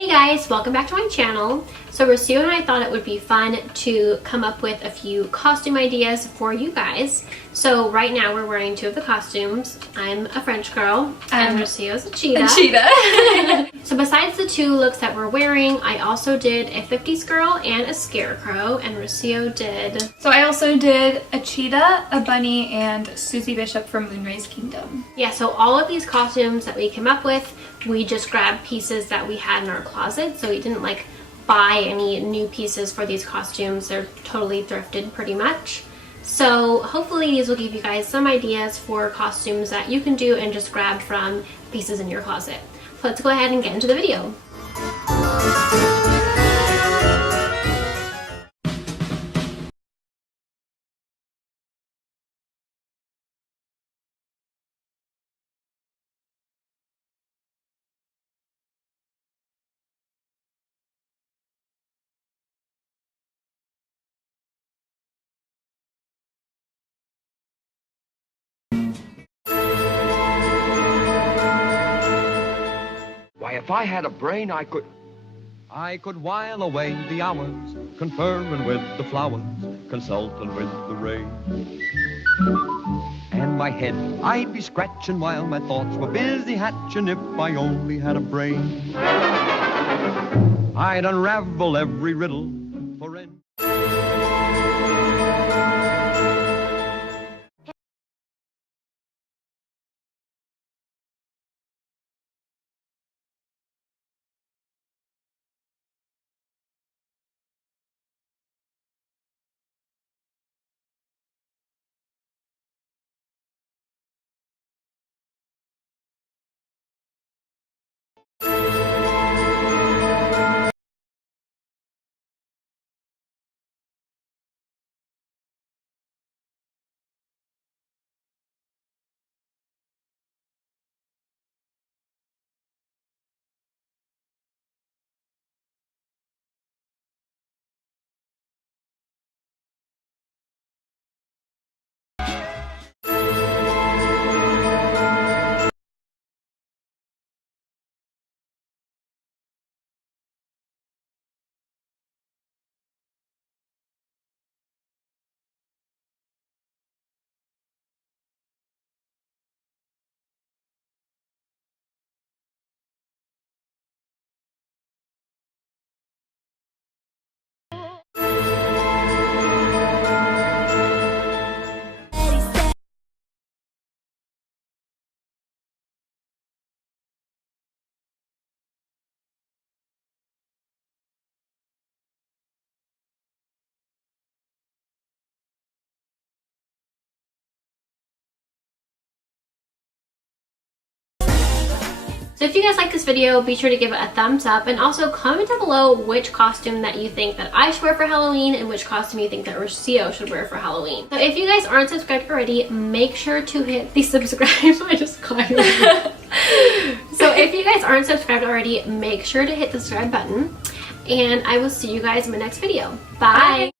Hey guys, welcome back to my channel. So Rocio and I thought it would be fun to come up with a few costume ideas for you guys. So right now we're wearing two of the costumes. I'm a French girl and Rocio's a cheetah. So besides the two looks that we're wearing, I also did a 50s girl and a scarecrow, and Rocio did... So I also did a cheetah, a bunny, and Suzy Bishop from Moonray's Kingdom. Yeah, so all of these costumes that we came up with, we just grabbed pieces that we had in our closet, so we didn't like buy any new pieces for these costumes. They're totally thrifted pretty much. So hopefully these will give you guys some ideas for costumes that you can do and just grab from pieces in your closet. So let's go ahead and get into the video. Why, if I had a brain, I could while away the hours, conferring with the flowers, consulting with the rain. And my head I'd be scratching while my thoughts were busy hatching. If I only had a brain, I'd unravel every riddle for any... So if you guys like this video, be sure to give it a thumbs up, and also comment down below which costume that you think that I should wear for Halloween and which costume you think that Rocio should wear for Halloween. So if you guys aren't subscribed already, make sure to hit the subscribe. I just climbed. So if you guys aren't subscribed already, make sure to hit the subscribe button, and I will see you guys in my next video. Bye!